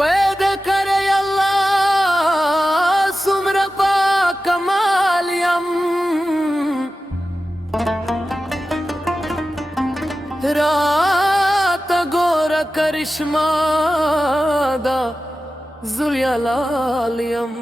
पैदा करे अल्लाह सुमर पाक कमालियम रात गोर करिश्मा दा जुल्यलालियम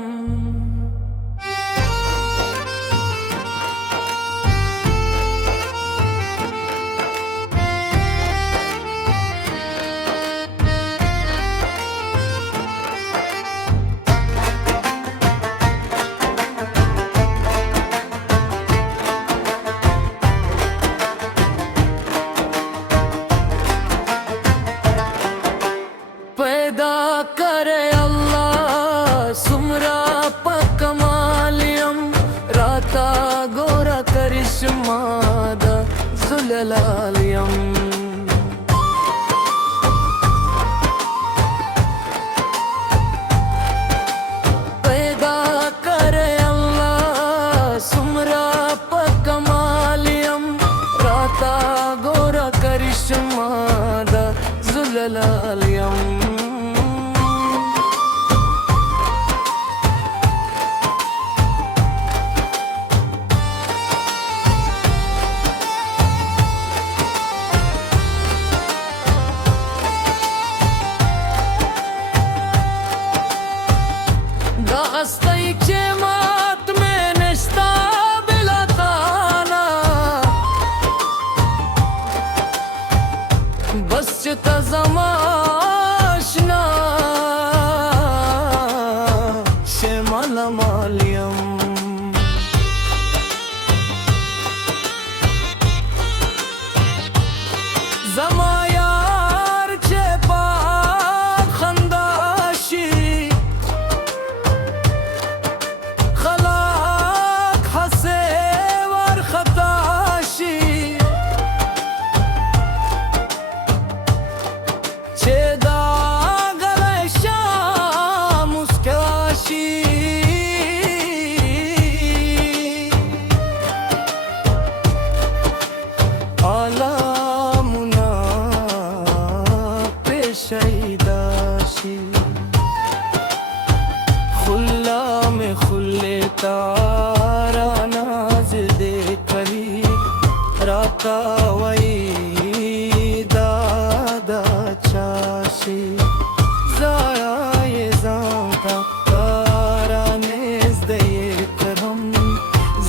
पैदा करे अल्लाह सुमरा पाक कमालियम राता गोरा करिश्मा दा जुल्यलालियम पैदा करे अल्लाह सुमरा पाक कमालियम राता गोरा करिश्मा दा जुल्यलालियम Hastayı kemat menesta bilatana Bas çıta zamaşna Şemala maliyam Zamayar çepa khandashi शहीदाशी खुल्ला में खुले तारा नाज दे करी राका वही दादा चाशी जाया ये जाता तारा नेज दे करम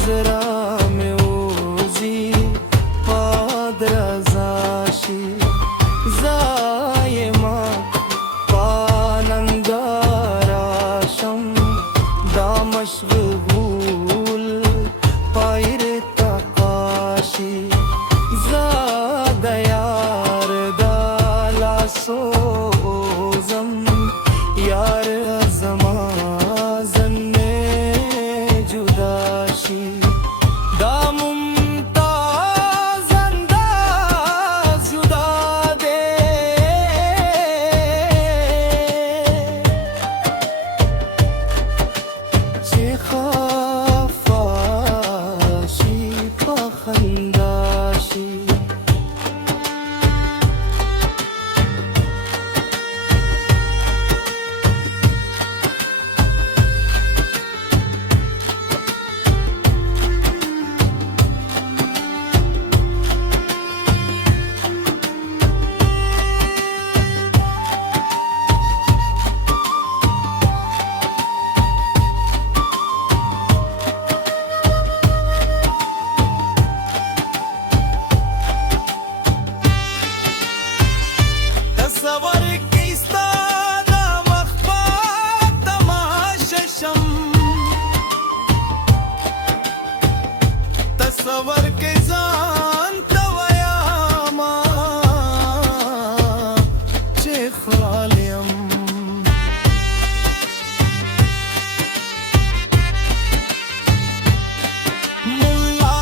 जरा में ओजी पादरा जाशी जाये माँ पानंगाराशम दामशगूल पायर तकाशी ज़ादयार दाला सोज़म यार अज़माज़न में जुदाशी सवर के जान तवयामा चेखालियम मुल्ला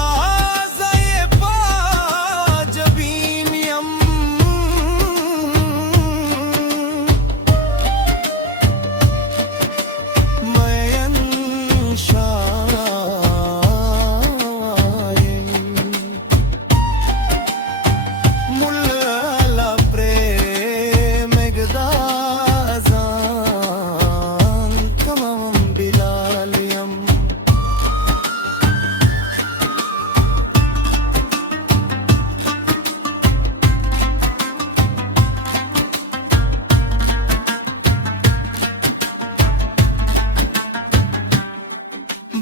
ज़ये पाजबीनियम मयन